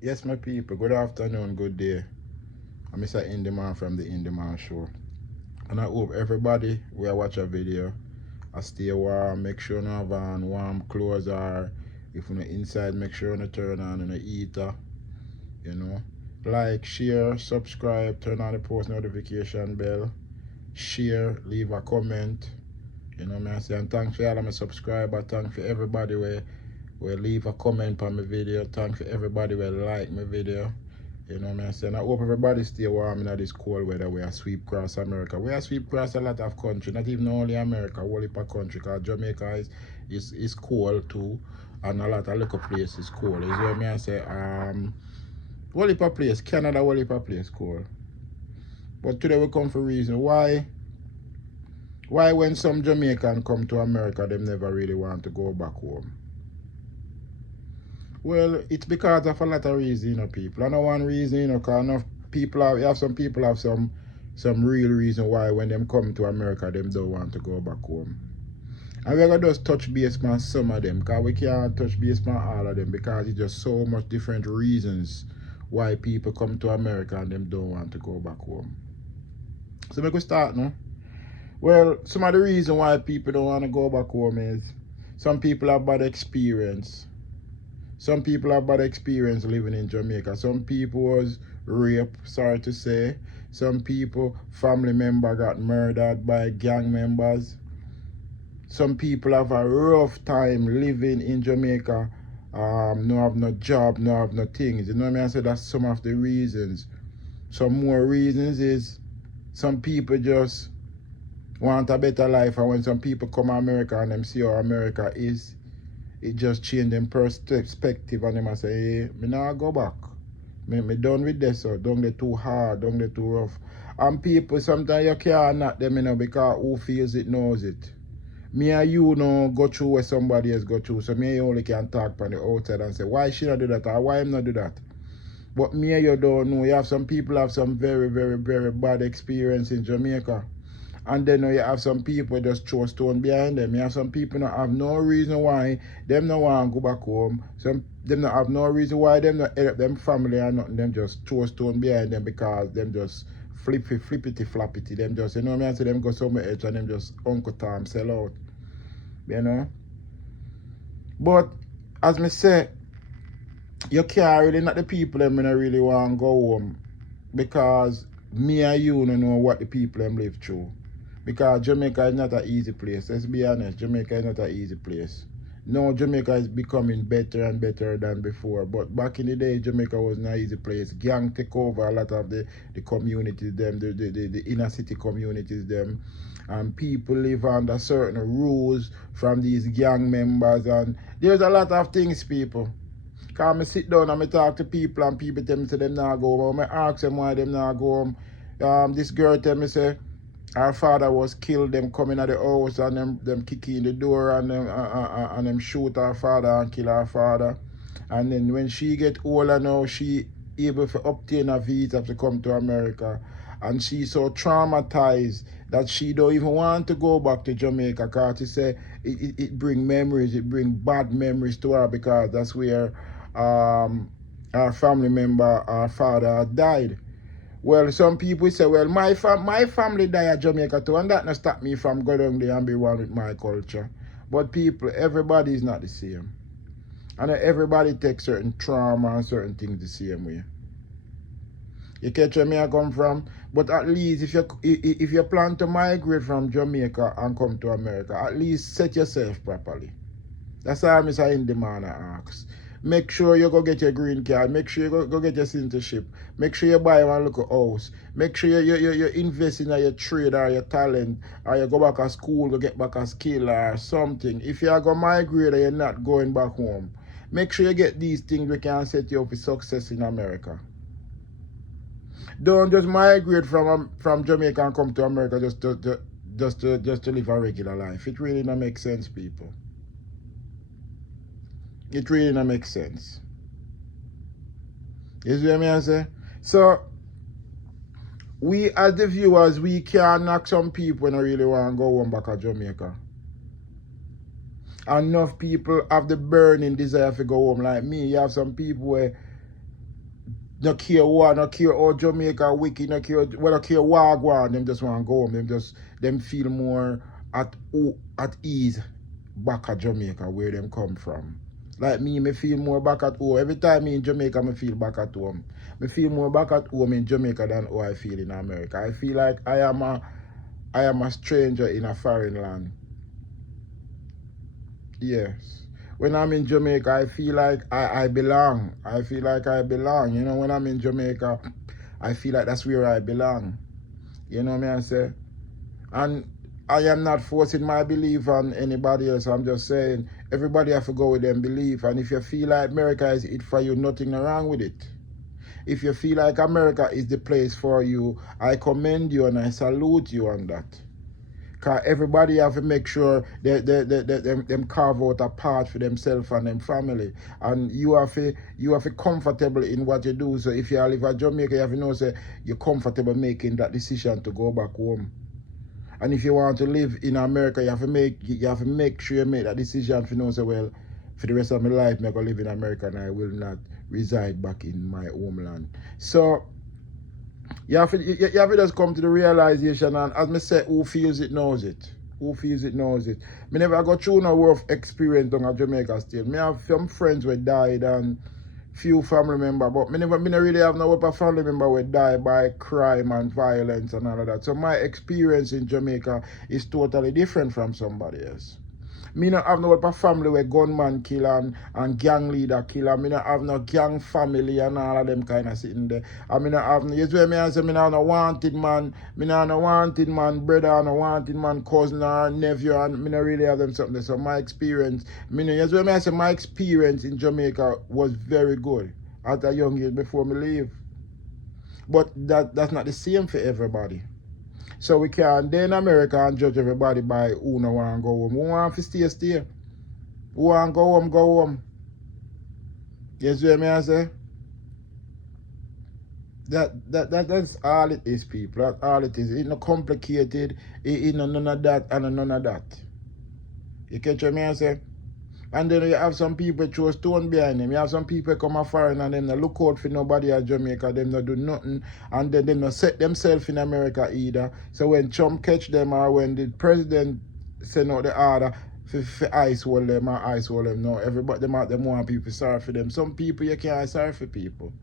Yes, my people, good afternoon, good day. I'm Mr. Indyman from the Indyman Show. And I hope everybody will watch a video. I stay warm, make sure you have on warm clothes, or if you're inside, make sure you turn on and heater, you know. Like, share, subscribe, turn on the post notification bell, share, leave a comment. You know me I say, and thanks for all of my subscribers, thanks for everybody where leave a comment on my video, thanks for everybody where like my video. You know what I'm saying? I hope everybody stay warm in this cold weather. We are sweep across America. We are sweep across a lot of country, not even only America, whole heap of country, because Jamaica is cold too. And a lot of little places cold. You see what I say? Whole heap of place, Canada whole heap of place cold. But today we come for reason why when some Jamaican come to America, them never really want to go back home. Well, it's because of a lot of reasons, people. I know one reason, because enough people have some people have some real reason why when them come to America, them don't want to go back home. And we're gonna just touch base on some of them, because we can't touch base on all of them, because it's just so much different reasons why people come to America and them don't want to go back home. So we could start now. Well, some of the reason why people don't want to go back home is some people have bad experience. Some people have bad experience living in Jamaica. Some people was raped, sorry to say. Some people, family member got murdered by gang members. Some people have a rough time living in Jamaica. No have no job, no have no things. You know what I mean? I said that's some of the reasons. Some more reasons is some people just want a better life, and when some people come to America and them see how America is, it just change them perspective, and them I say, hey, me not go back. Me done with this, so don't get too hard, don't get too rough. And people, sometimes you can't knock them, because who feels it knows it. Me and you know go through what somebody else go through, so me and you only can talk on the outside and say, why she not do that, or why him not do that. But me and you don't know. You have some people have some very, very, very bad experience in Jamaica. And then you have some people just throw stone behind them. You have some people that have no reason why them not want to go back home. Some them not have no reason why them not help them family or nothing. Them just throw stone behind them because them just flippity flappity. Them just, you know what I mean? So them go somewhere else and them just Uncle Tom sell out. You know? But as me say, you can't really not the people them not really want to go home, because me and you don't know what the people them live through. Because Jamaica is not an easy place. Let's be honest, Jamaica is not an easy place. Now Jamaica is becoming better and better than before. But back in the day, Jamaica was not an easy place. Gang take over a lot of the communities, them, the inner city communities, them. And people live under certain rules from these gang members. And there's a lot of things, people. Because I sit down and I talk to people, and people tell me say them not go home. I ask them why them not go home. This girl tell me say her father was killed, them coming at the house and them kicking in the door, and them shoot her father and kill her father. And then when she get older now, she able to obtain a visa to come to America. And she's so traumatized that she don't even want to go back to Jamaica, because she say it bring memories, it bring bad memories to her, because that's where our family member, our father, died. Well, some people say, well, my family died at Jamaica too, and that not stop me from going down there and be one with my culture. But people, everybody is not the same. And everybody takes certain trauma and certain things the same way. You catch where me I come from? But at least if you plan to migrate from Jamaica and come to America, at least set yourself properly. That's how I'm saying the man asks. Make sure you go get your green card. Make sure you go get your citizenship. Make sure you buy one local house. Make sure you invest in your trade or your talent, or you go back to school, go get back a skill or something. If you are going to migrate and you're not going back home, make sure you get these things we can set you up for success in America. Don't just migrate from Jamaica and come to America just to live a regular life. It really don't make sense, people. It really don't make sense. You see what I say? So, we as the viewers, we can knock some people when I really want to go home back to Jamaica. Enough people have the burning desire to go home like me. You have some people where No care what, no care how Jamaica wicked, no care well, no care what go on, them just want to go home. Them feel more at ease back at Jamaica where them come from. Like me feel more back at home. Every time me in Jamaica, me feel back at home. Me feel more back at home in Jamaica than how I feel in America. I feel like I am a stranger in a foreign land. Yes. When I'm in Jamaica, I feel like I belong. I feel like I belong. You know, when I'm in Jamaica, I feel like that's where I belong. You know what I say? And I am not forcing my belief on anybody else. I'm just saying everybody have to go with them belief. And if you feel like America is it for you, nothing wrong with it. If you feel like America is the place for you, I commend you and I salute you on that. Because everybody have to make sure them carve out a path for themselves and them family. And you have to comfortable in what you do. So if you live in Jamaica, you have to know say you're comfortable making that decision to go back home. And if you want to live in America, you have to make sure you make that decision to know say, well, for the rest of my life, I'm going to live in America and I will not reside back in my homeland. So you have to just come to the realization, and as I say, who feels it knows it. Who feels it knows it. I never got through no worth experience down at Jamaica still. I have some friends who died and few family members, but I never really have no family member who died by crime and violence and all of that. So my experience in Jamaica is totally different from somebody else. Me not have no family where gunman kill and gang leader kill. Me not have no gang family and all of them kind of sitting there. I mean, I have no, you me I say, me not have no wanted man, me not have no wanted man brother and no wanted man cousin or nephew, and me not really have them something. So my experience, you me I say, my experience in Jamaica was very good at a young age before me leave. But that's not the same for everybody. So we can't stay in America and judge everybody by who no want to go home. Who want to stay? Who want to go home? You see what I say? That's all it is, people. That's all it is. It's not complicated. It's not none of that and none of that. You catch what I say? And then you have some people throw stone behind them. You have some people come a foreign and them not look out for nobody at Jamaica. Them not do nothing. And then them not set themselves in America either. So when Trump catch them or when the president send out the order for ice hold them or ice hold them, no. Everybody them want people sorry for them. Some people you can't sorry for people.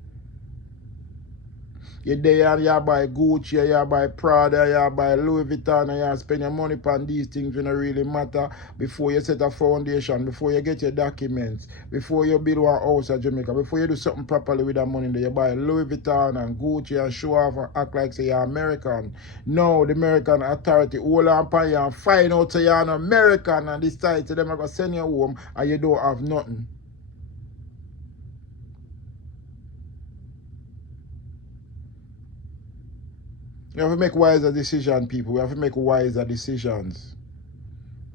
You're there and you buy Gucci, you buy Prada, you buy Louis Vuitton, and you spend your money on these things when it really matter before you set a foundation, before you get your documents, before you build one house in Jamaica, before you do something properly with that money, you buy Louis Vuitton and Gucci and show off and act like say you're American. No, the American authority hold on upon you and find out say you're an American and decide to them are going to send you home and you don't have nothing. We have to make wiser decisions, people. We have to make wiser decisions.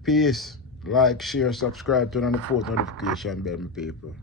Peace. Like, share, subscribe, turn on the post notification bell, my people.